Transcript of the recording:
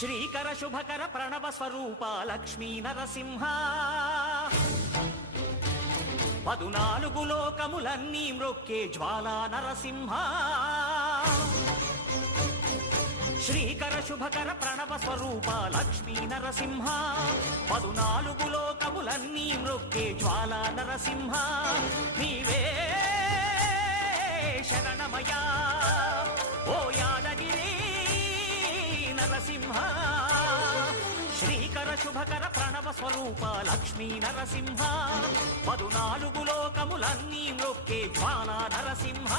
శ్రీకర శుభకర ప్రణవ స్వరూప లక్ష్మీ నరసింహ 14 లోకములన్నీ మ్రొక్కే జ్వాలా నరసింహ శ్రీకర శుభకర ప్రణవ స్వరూప లక్ష్మీ నరసింహ 14 లోకములన్నీ మ్రొక్కే జ్వాలా నరసింహ నీవే శరణమయా ఓ యాదగిరి నరసింహ శ్రీకర శుభకర ప్రణవ స్వరూప లక్ష్మీ నరసింహ 14 లోకములన్నీ మ్రొక్కే జ్వాలా నరసింహ